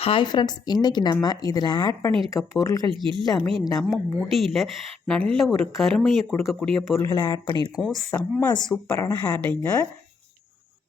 Hi friends இன்றைக்கி நம்ம இதில் ஆட் பண்ணியிருக்க பொருள்கள் எல்லாமே நம்ம முடியில் நல்ல ஒரு கருமையை கொடுக்கக்கூடிய பொருள்களை ஆட் பண்ணியிருக்கோம் செம்ம சூப்பரான ஹேர் டைங்க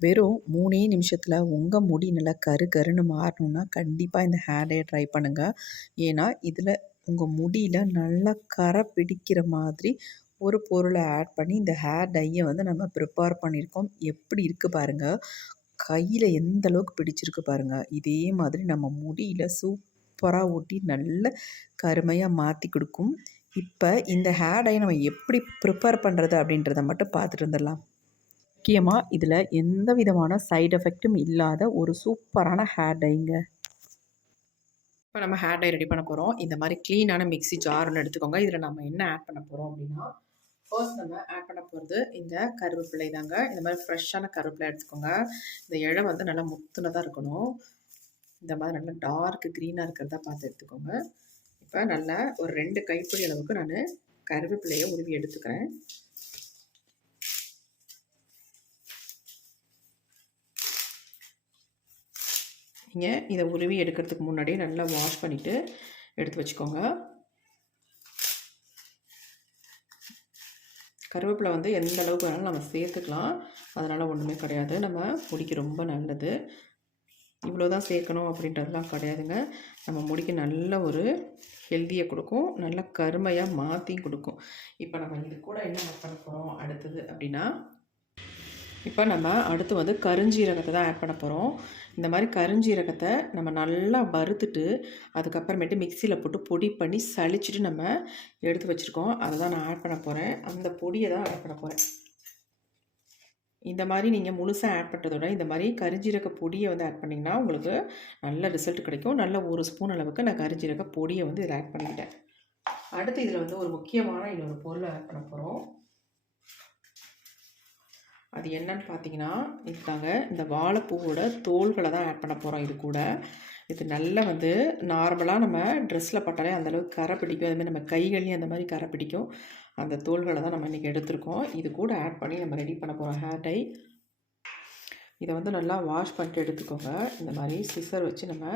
வெறும் மூணே நிமிஷத்தில் உங்கள் முடி நல்லா கரு கருன்னு மாறணும்னா கண்டிப்பாக இந்த ஹேர் டையை ட்ரை பண்ணுங்கள் ஏன்னா இதில் உங்கள் முடியில் நல்லா கரை பிடிக்கிற மாதிரி ஒரு பொருளை ஆட் பண்ணி இந்த ஹேர் டையை வந்து நம்ம ப்ரிப்பேர் பண்ணியிருக்கோம் எப்படி இருக்குது பாருங்கள் கையில் எந்த அளவுக்கு பிடிச்சிருக்கு பாருங்கள் இதே மாதிரி நம்ம முடியில் சூப்பராக ஊட்டி நல்ல கருமையாக மாற்றி கொடுக்கும். இப்போ இந்த ஹேர் டை நம்ம எப்படி ப்ரிப்பேர் பண்ணுறது அப்படின்றத மட்டும் பார்த்துட்டு வந்துடலாம் முக்கியமாக இதில் எந்த விதமான சைடு எஃபெக்ட்டும் இல்லாத ஒரு சூப்பரான ஹேர் டைங்க. இப்போ நம்ம ஹேர் டை ரெடி பண்ண போகிறோம் இந்த மாதிரி க்ளீனான மிக்ஸி ஜார் ஒன்று எடுத்துக்கோங்க. இதில் நம்ம என்ன ஆட் பண்ண போகிறோம் அப்படின்னா ஃபர்ஸ்ட் நம்ம ஆட் பண்ண போகிறது இந்த கருவேப்பிலை தாங்க. இந்த மாதிரி ஃப்ரெஷ்ஷான கருவேப்பிலை எடுத்துக்கோங்க. இந்த இழை வந்து நல்லா முத்துனதாக இருக்கணும். இந்த மாதிரி நல்லா டார்க் க்ரீனாக இருக்கிறதா பார்த்து எடுத்துக்கோங்க. இப்போ நல்லா ஒரு ரெண்டு கைப்பிடி அளவுக்கு நான் கருவேப்பிலையை உருவி எடுத்துக்கிறேன். நீங்கள் இதை உருவி எடுக்கிறதுக்கு முன்னாடியே நல்லா வாஷ் பண்ணிவிட்டு எடுத்து வச்சுக்கோங்க. கருவேப்பிலை வந்து எந்த அளவுக்கு வேணாலும் நம்ம சேர்த்துக்கலாம். அதனால் ஒன்றுமே கிடையாது. நம்ம முடிக்கு ரொம்ப நல்லது. இவ்வளோ தான் சேர்க்கணும் அப்படின்றதுலாம் கிடையாதுங்க. நம்ம முடிக்கு நல்ல ஒரு ஹெல்த்தியை கொடுக்கும். நல்ல கருமையாக மாற்றியும் கொடுக்கும். இப்போ நம்ம இது கூட என்ன பண்ண போகிறோம் அடுத்தது அப்படின்னா இப்போ நம்ம அடுத்து வந்து கருஞ்சீரகத்தை தான் ஆட் பண்ண போகிறோம் இந்த மாதிரி கருஞ்சீரகத்தை நம்ம நல்லா வறுத்துட்டு அதுக்கப்புறமேட்டு மிக்சியில் போட்டு பொடி பண்ணி சளிச்சுட்டு நம்ம எடுத்து வச்சுருக்கோம். அதை தான் நான் ஆட் பண்ண போகிறேன் அந்த பொடியை தான் ஆட் பண்ண போகிறேன் இந்த மாதிரி நீங்கள் முழுசாக ஆட் பண்ணுறதோட இந்த மாதிரி கருஞ்சீரக பொடியை வந்து ஆட் பண்ணிங்கன்னா உங்களுக்கு நல்ல ரிசல்ட் கிடைக்கும். நல்ல ஒரு ஸ்பூன் அளவுக்கு நான் கரிஞ்சீரக பொடியை வந்து இதில் ஆட் பண்ணிக்கிட்டேன். அடுத்து இதில் வந்து ஒரு முக்கியமான இன்னொரு பொருளை ஆட் பண்ண போகிறோம் அது என்னன்னு பார்த்தீங்கன்னா இதுதாங்க இந்த வாழைப்பூவோட தோள்களை தான் ஆட் பண்ண போகிறோம் இது கூட. இது நல்லா வந்து நார்மலாக நம்ம ட்ரெஸ்ஸில் பட்டாலே அந்தளவுக்கு கரை பிடிக்கும். அதுமாதிரி நம்ம கைகளையும் அந்த மாதிரி கரை பிடிக்கும். அந்த தோள்களை தான் நம்ம இன்றைக்கி எடுத்திருக்கோம். இது கூட ஆட் பண்ணி நம்ம ரெடி பண்ண போகிறோம் ஹேர் டை இதை வந்து நல்லா வாஷ் பண்ணிட்டு எடுத்துக்கோங்க. இந்த மாதிரி சிசர் வச்சு நம்ம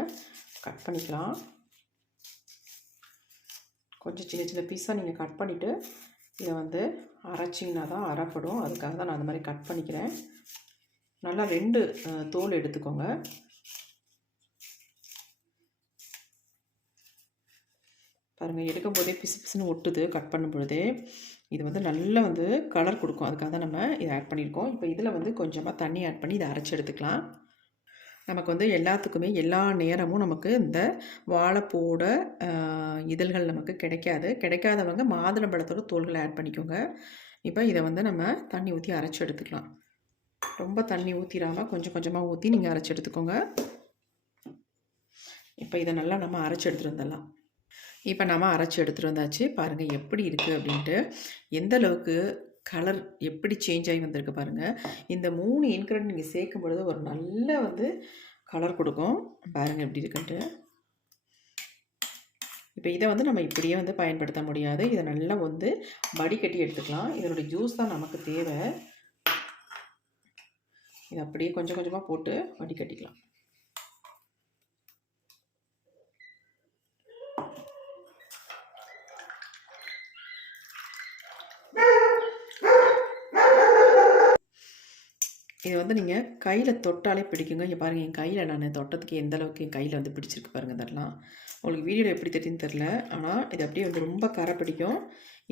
கட் பண்ணிக்கலாம். கொஞ்சம் சின்ன சின்ன பீஸாக நீங்கள் கட் பண்ணிவிட்டு இதை வந்து அரைச்சிங்கன்னா தான் அரைப்படும். அதுக்காக தான் நான் அந்த மாதிரி கட் பண்ணிக்கிறேன். நல்லா ரெண்டு தோல் எடுத்துக்கோங்க. பாருங்கள் எடுக்கும் போதே பிசு பிசுன்னு ஒட்டுது கட் பண்ணும் பொழுதே இது வந்து நல்லா வந்து கலர் கொடுக்கும். அதுக்காக தான் நம்ம இதை ஆட் பண்ணியிருக்கோம். இப்போ இதில் வந்து கொஞ்சமாக தண்ணி ஆட் பண்ணி இதை அரைச்சி எடுத்துக்கலாம். நமக்கு வந்து எல்லாத்துக்குமே எல்லா நேரமும் நமக்கு இந்த வாழைப்பூட இதழ்கள் நமக்கு கிடைக்காது. கிடைக்காதவங்க மாதுளம்பழத்தோட தோள்களை ஆட் பண்ணிக்கோங்க. இப்போ இதை வந்து நம்ம தண்ணி ஊற்றி அரைச்சி எடுத்துக்கலாம். ரொம்ப தண்ணி ஊற்றிடாமல் கொஞ்சம் கொஞ்சமாக ஊற்றி நீங்கள் அரைச்சி எடுத்துக்கோங்க. இப்போ இதை நல்லா நம்ம அரைச்சி எடுத்துகிட்டு வந்துடலாம். இப்போ நம்ம அரைச்சி எடுத்துகிட்டு வந்தாச்சு. பாருங்கள் எப்படி இருக்குது அப்படின்ட்டு. எந்த அளவுக்கு கலர் எப்படி சேஞ்ச் ஆகி வந்திருக்கு பாருங்கள் இந்த மூணு இன்க்ரெண்ட் நீங்கள் சேர்க்கும் பொழுது ஒரு நல்ல வந்து கலர் கொடுக்கும். பாருங்கள் எப்படி இருக்குன்ட்டு. இப்போ இதை வந்து நம்ம இப்படியே வந்து பயன்படுத்த முடியாது. இதை நல்லா வந்து வடிகட்டி எடுத்துக்கலாம். இதனுடைய ஜூஸ் தான் நமக்கு தேவை. இதை அப்படியே கொஞ்சம் கொஞ்சமாக போட்டு வடிகட்டிக்கலாம். இது வந்து நீங்கள் கையில் தொட்டாலே பிடிக்குங்க. இங்கே பாருங்கள் என் கையில் நான் தொட்டதுக்கு எந்த அளவுக்கு என் கையில் வந்து பிடிச்சிருக்கு பாருங்கள் இதெல்லாம். உங்களுக்கு வீடியோவில் எப்படி தெரியுன்னு தெரில ஆனால் இது அப்படியே வந்து ரொம்ப கரை பிடிக்கும்.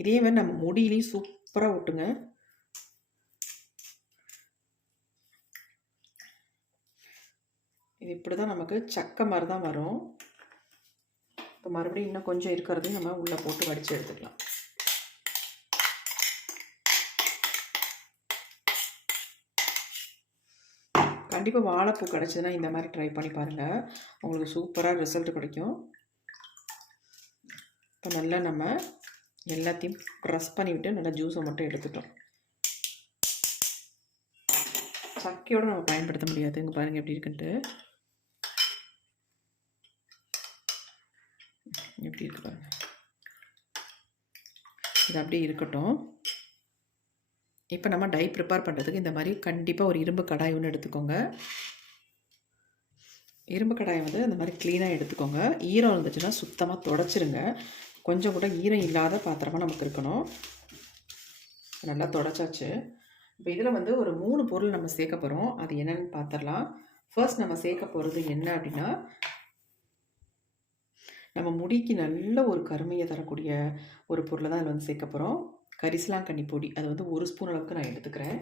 இதே மாதிரி நம்ம முடியிலையும் சூப்பராக ஒட்டுங்க. இது இப்படி தான் நமக்கு சக்கை மாதிரி தான் வரும். இப்போ மறுபடியும் இன்னும் கொஞ்சம் இருக்கிறதையும் நம்ம உள்ளே போட்டு வடித்து எடுத்துக்கலாம். கண்டிப்பாக வாழைப்பூ கிடச்சதுன்னா இந்த மாதிரி ட்ரை பண்ணி பாருங்கள் உங்களுக்கு சூப்பராக ரிசல்ட் கிடைக்கும். இப்போ நல்லா நம்ம எல்லாத்தையும் ப்ரெஸ் பண்ணிவிட்டு நல்லா ஜூஸை மட்டும் எடுத்துட்டோம். சக்கையோடு நம்ம பயன்படுத்த முடியாது. இங்கே பாருங்கள் எப்படி இருக்குன்ட்டு. எப்படி இருக்கு பாருங்கள் இது அப்படியே இருக்கட்டும். இப்போ நம்ம டை ப்ரிப்பேர் பண்ணுறதுக்கு இந்த மாதிரி கண்டிப்பாக ஒரு இரும்பு கடாய் ஒன்று எடுத்துக்கோங்க. இரும்பு கடாயை வந்து அந்த மாதிரி க்ளீனாக எடுத்துக்கோங்க. ஈரம் இருந்துச்சுன்னா சுத்தமாக தொடச்சிருங்க. கொஞ்சம் கூட ஈரம் இல்லாத பாத்திரமாக நமக்கு இருக்கணும். நல்லா தொடச்சாச்சு. இப்போ இதில் வந்து ஒரு மூணு பொருள் நம்ம சேர்க்க போகிறோம் அது என்னன்னு பார்த்துடலாம் ஃபர்ஸ்ட் நம்ம சேர்க்க போகிறது என்ன அப்படின்னா நம்ம முடிக்கு நல்ல ஒரு கருமையை தரக்கூடிய ஒரு பொருளை தான் அதில் வந்து சேர்க்க போகிறோம் கரிசலாங்கண்ணி பொடி. அது வந்து ஒரு ஸ்பூன் அளவுக்கு நான் எடுத்துக்கிறேன்.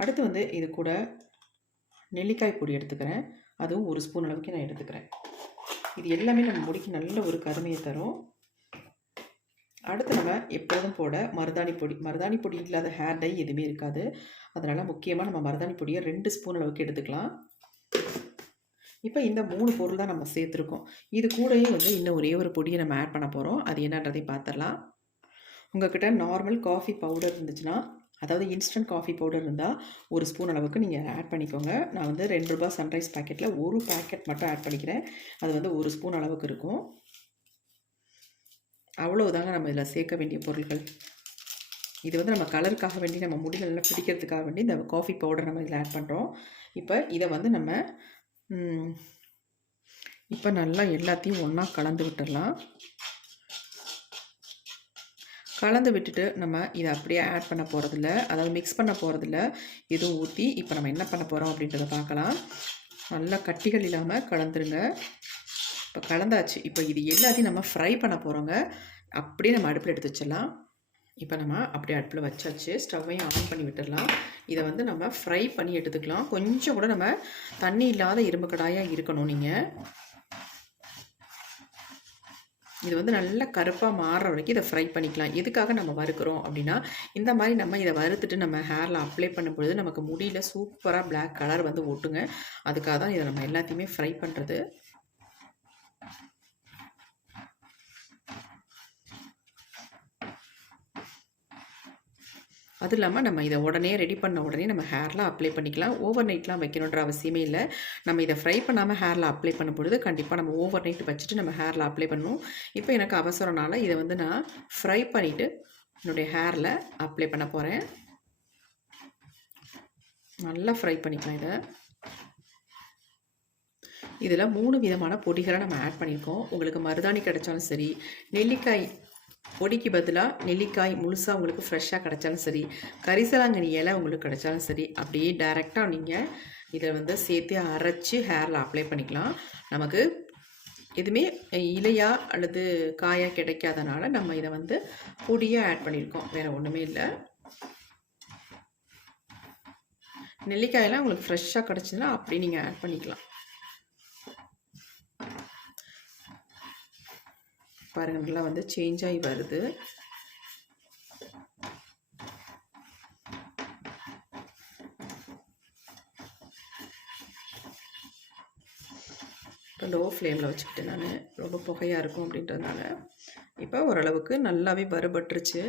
அடுத்து வந்து இது கூட நெல்லிக்காய் பொடி எடுத்துக்கிறேன். அதுவும் ஒரு ஸ்பூன் அளவுக்கு நான் எடுத்துக்கிறேன். இது எல்லாமே நம்ம முடிக்கு நல்ல ஒரு கருமையை தரும். அடுத்து நம்ம எப்போதும் போட மருதாணி பொடி. மருதாணி பொடி இல்லாத ஹேர் டை எதுவுமே இருக்காது. அதனால் முக்கியமாக நம்ம மருதாணி பொடியை ரெண்டு ஸ்பூன் அளவுக்கு எடுத்துக்கலாம். இப்போ இந்த மூணு பொருள் தான் நம்ம சேர்த்துருக்கோம். இது கூடயே வந்து இன்னும் ஒரே ஒரு பொடியை நம்ம ஆட் பண்ண போகிறோம் அது என்னன்றதையும் பார்த்துடலாம் உங்கள்கிட்ட நார்மல் காஃபி பவுடர் இருந்துச்சுன்னா அதாவது இன்ஸ்டன்ட் காஃபி பவுடர் இருந்தால் ஒரு ஸ்பூன் அளவுக்கு நீங்கள் ஆட் பண்ணிக்கோங்க. நான் வந்து ரெண்டு ரூபா சன்ரைஸ் பேக்கெட்டில் ஒரு பேக்கெட் மட்டும் ஆட் பண்ணிக்கிறேன். அது வந்து ஒரு ஸ்பூன் அளவுக்கு இருக்கும். அவ்வளோதாங்க நம்ம இதில் சேர்க்க வேண்டிய பொருட்கள் இது வந்து நம்ம கலருக்காக வேண்டி நம்ம முடியல நல்லா பிடிக்கிறதுக்காக வேண்டி இந்த காஃபி பவுடர் நம்ம இதில் ஆட் பண்ணுறோம் இப்போ இதை வந்து நம்ம இப்போ நல்லா எல்லாத்தையும் ஒன்றா கலந்து விட்டுடலாம். கலந்து விட்டுட்டு நம்ம இதை அப்படியே ஆட் பண்ண போகிறதில்ல அதாவது மிக்ஸ் பண்ண போகிறதில்ல எதுவும் ஊற்றி இப்போ நம்ம என்ன பண்ண போகிறோம் அப்படின்றத பார்க்கலாம். நல்லா கட்டிகள் இல்லாமல் கலந்துருங்க. இப்போ கலந்தாச்சு. இப்போ இது எல்லாத்தையும் நம்ம ஃப்ரை பண்ண போகிறோங்க அப்படியே நம்ம அடுப்பில் எடுத்து வச்சிடலாம். இப்போ நம்ம அப்படியே அடுப்பில் வச்சாச்சு. ஸ்டவ்வையும் ஆன் பண்ணி விட்டுடலாம். இதை வந்து நம்ம ஃப்ரை பண்ணி எடுத்துக்கலாம். கொஞ்சம் கூட நம்ம தண்ணி இல்லாத இரும்பு கடாயாக இருக்கணும் நீங்கள் இது வந்து நல்லா கருப்பாக மாறுற வரைக்கும் இதை ஃப்ரை பண்ணிக்கலாம். எதுக்காக நம்ம வறுக்கிறோம் அப்படின்னா இந்த மாதிரி நம்ம இதை வறுத்துட்டு நம்ம ஹேரில் அப்ளை பண்ணும்பொழுது நமக்கு முடியில் சூப்பராக பிளாக் கலர் வந்து ஒட்டுங்க. அதுக்காக தான் இதை நம்ம எல்லாத்தையுமே ஃப்ரை பண்ணுறது அதுவும் இல்லாமல் நம்ம இதை உடனே ரெடி பண்ண உடனே நம்ம ஹேரில் அப்ளை பண்ணிக்கலாம். ஓவர் நைட்லாம் வைக்கணுன்ற அவசியமே இல்லை. நம்ம இதை ஃப்ரை பண்ணாமல் ஹேரில் அப்ளை பண்ணும்பொழுது கண்டிப்பாக நம்ம ஓவர் நைட் வச்சுட்டு நம்ம ஹேரில் அப்ளை பண்ணணும் இப்போ எனக்கு அவசரம்னால இதை வந்து நான் ஃப்ரை பண்ணிவிட்டு என்னுடைய ஹேரில் அப்ளை பண்ண போகிறேன் நல்லா ஃப்ரை பண்ணிக்கலாம் இதை. இதில் மூணு விதமான பொடிகளை நம்ம ஆட் பண்ணியிருக்கோம். உங்களுக்கு மருதாணி கிடைச்சாலும் சரி நெல்லிக்காய் பொடிக்கு பதிலாக நெல்லிக்காய் முழுசாக உங்களுக்கு ஃப்ரெஷ்ஷாக கிடைச்சாலும் சரி கரிசலாங்கனி இலை உங்களுக்கு கிடைச்சாலும் சரி அப்படியே டைரெக்டாக நீங்கள் இதை வந்து சேர்த்து அரைச்சி ஹேரில் அப்ளை பண்ணிக்கலாம். நமக்கு எதுவுமே இலையா அல்லது காயாக கிடைக்காதனால நம்ம இதை வந்து பொடியாக ஆட் பண்ணியிருக்கோம். வேறு ஒன்றுமே இல்லை. நெல்லிக்காயெல்லாம் உங்களுக்கு ஃப்ரெஷ்ஷாக கிடச்சிதுன்னா அப்படியே நீங்கள் ஆட் பண்ணிக்கலாம். பாருங்கள் நல்லா வந்து சேஞ்ச் ஆகி வருது. இப்போ லோ ஃப்ளேமில் வச்சுக்கிட்டேன் நான். ரொம்ப புகையாக இருக்கும் அப்படின்றதுனால. இப்போ ஓரளவுக்கு நல்லாவே வறுபட்டுருச்சு.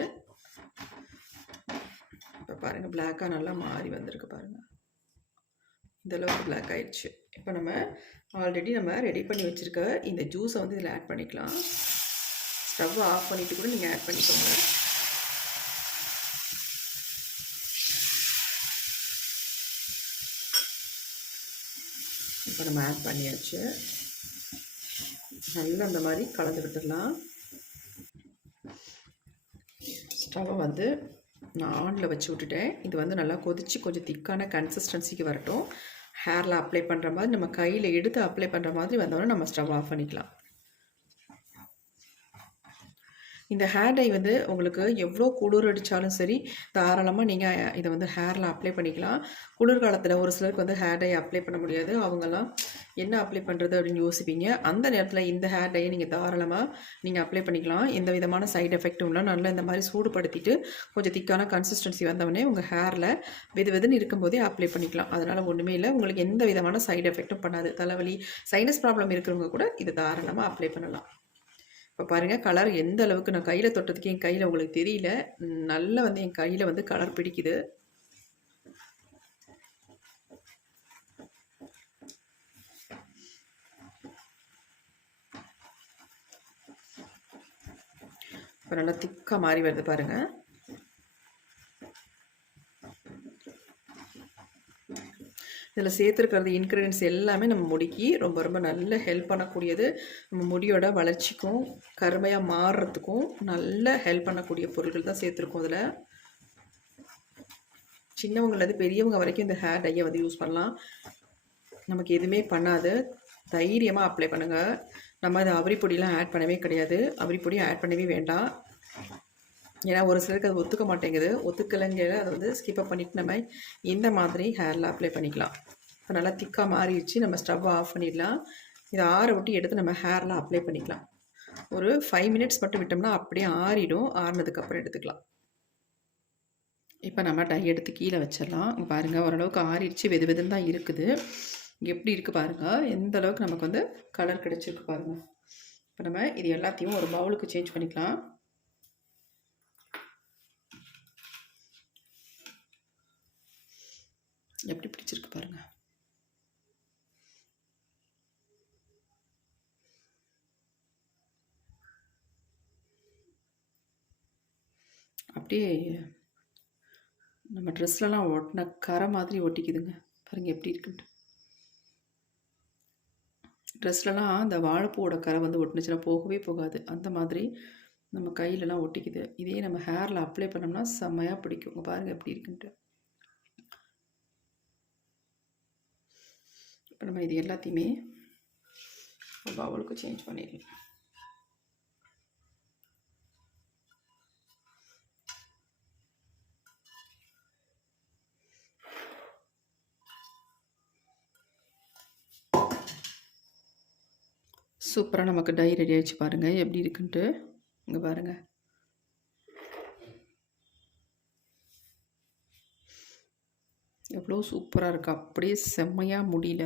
இப்போ பாருங்கள் பிளாக்காக நல்லா மாறி வந்திருக்கு பாருங்கள் இந்தளவுக்கு பிளாக் ஆயிடுச்சு. இப்போ நம்ம ஆல்ரெடி நம்ம ரெடி பண்ணி வச்சுருக்க இந்த ஜூஸை வந்து இதில் ஆட் பண்ணிக்கலாம். ஸ்டவ் ஆஃப் பண்ணிவிட்டு கூட நீங்கள் ஆட் பண்ணிக்கோங்க. இப்போ நம்ம ஆட் பண்ணியாச்சு. நல்லா அந்த மாதிரி கலந்து விட்டுடலாம். ஸ்டவ்வை வந்து நான் ஆனில் வச்சு விட்டுட்டேன். இது வந்து நல்லா கொதித்து கொஞ்சம் திக்கான கன்சிஸ்டன்சிக்கு வரட்டும். ஹேரில் அப்ளை பண்ணுற மாதிரி நம்ம கையில் எடுத்து அப்ளை பண்ணுற மாதிரி வந்தோடனே நம்ம ஸ்டவ் ஆஃப் பண்ணிக்கலாம். இந்த ஹேர் டை வந்து உங்களுக்கு எவ்வளோ குளிர் அடித்தாலும் சரி தாராளமாக நீங்கள் இதை வந்து ஹேரில் அப்ளை பண்ணிக்கலாம். குளிர்காலத்தில் ஒரு சிலருக்கு வந்து ஹேர் டை அப்ளை பண்ண முடியாது. அவங்கெல்லாம் என்ன அப்ளை பண்ணுறது அப்படின்னு யோசிப்பீங்க. அந்த நேரத்தில் இந்த ஹேர் டையை நீங்கள் தாராளமாக நீங்கள் அப்ளை பண்ணிக்கலாம். எந்த விதமான சைடு எஃபெக்ட்டும் இல்லை நல்லா இந்த மாதிரி சூடுபடுத்திட்டு கொஞ்சம் திக்கான கன்சிஸ்டன்சி வந்தவொடனே உங்கள் ஹேரில் வெது வெதுன்னு இருக்கும்போதே அப்ளை பண்ணிக்கலாம். அதனால் ஒன்றுமே இல்லை. உங்களுக்கு எந்த விதமான சைடு எஃபெக்ட்டும் பண்ணாது. தலைவலி சைனஸ் ப்ராப்ளம் இருக்கிறவங்க கூட இதை தாராளமாக அப்ளை பண்ணலாம். இப்போ பாருங்கள் கலர் எந்த அளவுக்கு நான் கையில் தொட்டதுக்கு என் கையில் உங்களுக்கு தெரியல. நல்லா வந்து என் கையில் வந்து கலர் பிடிக்குது. இப்போ நல்லா திக்காக மாறி வருது பாருங்கள் இதில் சேர்த்துருக்கிறது இன்க்ரீடியன்ஸ் எல்லாமே நம்ம முடிக்கு ரொம்ப ரொம்ப நல்ல ஹெல்ப் பண்ணக்கூடியது. நம்ம முடியோட வளர்ச்சிக்கும் கருமையாக மாறுறதுக்கும் நல்ல ஹெல்ப் பண்ணக்கூடிய பொருட்கள் தான் சேர்த்துருக்கோம் அதில் சின்னவங்கலேருந்து பெரியவங்க வரைக்கும் இந்த ஹேர் டையை வந்து யூஸ் பண்ணலாம். நமக்கு எதுவுமே பண்ணாது. தைரியமாக அப்ளை பண்ணுங்கள் நம்ம அது அவரி பொடியெலாம் ஆட் பண்ணவே கிடையாது. அவரி ஆட் பண்ணவே வேண்டாம். ஏன்னா ஒரு சிலருக்கு அது ஒத்துக்க மாட்டேங்குது. ஒத்துக்கலைங்கிற அதை வந்து ஸ்கிப்பப் பண்ணிவிட்டு நம்ம இந்த மாதிரி ஹேரில் அப்ளை பண்ணிக்கலாம். இப்போ நல்லா திக்காக மாறிடுச்சு. நம்ம ஸ்டவ்வை ஆஃப் பண்ணிடலாம். இதை ஆற விட்டு எடுத்து நம்ம ஹேரில் அப்ளை பண்ணிக்கலாம். ஒரு ஃபைவ் மினிட்ஸ் மட்டும் விட்டோம்னா அப்படியே ஆறிடும். ஆறினதுக்கப்புறம் எடுத்துக்கலாம். இப்போ நம்ம டை எடுத்து கீழே வச்சிடலாம். இங்கே பாருங்கள் ஓரளவுக்கு ஆறிடுச்சு. வெது வெதுன்னு தான் இருக்குது. எப்படி இருக்குது பாருங்கள் எந்த அளவுக்கு நமக்கு வந்து கலர் கிடச்சிருக்கு பாருங்கள் இப்போ நம்ம இது எல்லாத்தையும் ஒரு பவுலுக்கு சேஞ்ச் பண்ணிக்கலாம். எப்படி பிடிச்சிருக்கு பாருங்கள் அப்படியே நம்ம ட்ரெஸ்லலாம் ஒட்டின கரை மாதிரி ஒட்டிக்குதுங்க. பாருங்கள் எப்படி இருக்குன்ட்டு. ட்ரெஸ்லலாம் அந்த வாழைப்பூவோட கரை வந்து ஒட்டினுச்சுன்னா போகவே போகாது. அந்த மாதிரி நம்ம கையிலலாம் ஒட்டிக்குது. இதே நம்ம ஹேரில் அப்ளை பண்ணோம்னா செம்மையாக பிடிக்கும் பாருங்கள் எப்படி இருக்குன்ட்டு. இப்போ நம்ம இது எல்லாத்தையுமே பவுலுக்கு சேஞ்ச் பண்ணிடலாம். சூப்பராக நமக்கு டை ரெடி ஆகிடுச்சு பாருங்கள் எப்படி இருக்குன்ட்டு இங்கே பாருங்கள் அவ்வளோ சூப்பராக இருக்குது அப்படியே செம்மையாக முடியல.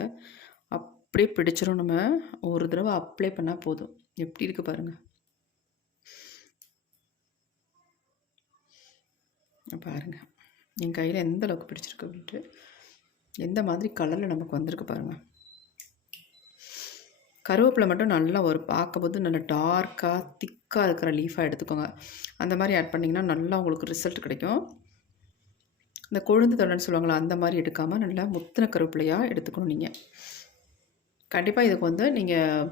அப்படியே பிடிச்சிரும் நம்ம. ஒரு தடவை அப்ளை பண்ணால் போதும். எப்படி இருக்குது பாருங்கள் பாருங்கள் என் கையில் எந்த அளவுக்கு பிடிச்சிருக்கு அப்படின்ட்டு. எந்த மாதிரி கலரில் நமக்கு வந்திருக்கு பாருங்கள் கருவேப்பிலை மட்டும் நல்லா ஒரு பார்க்கும்போது நல்லா டார்க்காக திக்காக இருக்கிற லீஃபாக எடுத்துக்கோங்க. அந்த மாதிரி ஆட் பண்ணிங்கன்னா நல்லா உங்களுக்கு ரிசல்ட் கிடைக்கும். இந்த கொழுந்து தொலைன்னு சொல்லுவாங்களா அந்த மாதிரி எடுக்காமல் நல்லா முத்தின கருவேப்பிலையாக எடுத்துக்கணும் நீங்கள் கண்டிப்பாக இதுக்கு வந்து நீங்கள்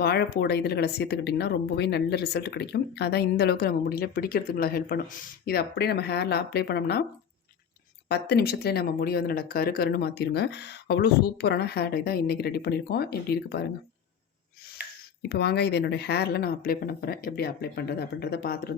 வாழைப்பூட இதழ்களை சேர்த்துக்கிட்டிங்கன்னா ரொம்பவே நல்ல ரிசல்ட் கிடைக்கும். அதான் இந்த அளவுக்கு நம்ம முடியல பிடிக்கிறதுக்குள்ள ஹெல்ப் பண்ணும். இது அப்படியே நம்ம ஹேரில் அப்ளை பண்ணோம்னா பத்து நிமிஷத்துலேயே நம்ம முடியை வந்து நல்லா கரு கருன்னு மாற்றிடுங்க அவ்வளோ சூப்பரான ஹேர் டை தான் இன்றைக்கி ரெடி பண்ணியிருக்கோம். எப்படி இருக்குது பாருங்கள் இப்போ வாங்க இது என்னுடைய ஹேரில் நான் அப்ளை பண்ண போகிறேன் எப்படி அப்ளை பண்ணுறது அப்படின்றத பார்த்துட்டு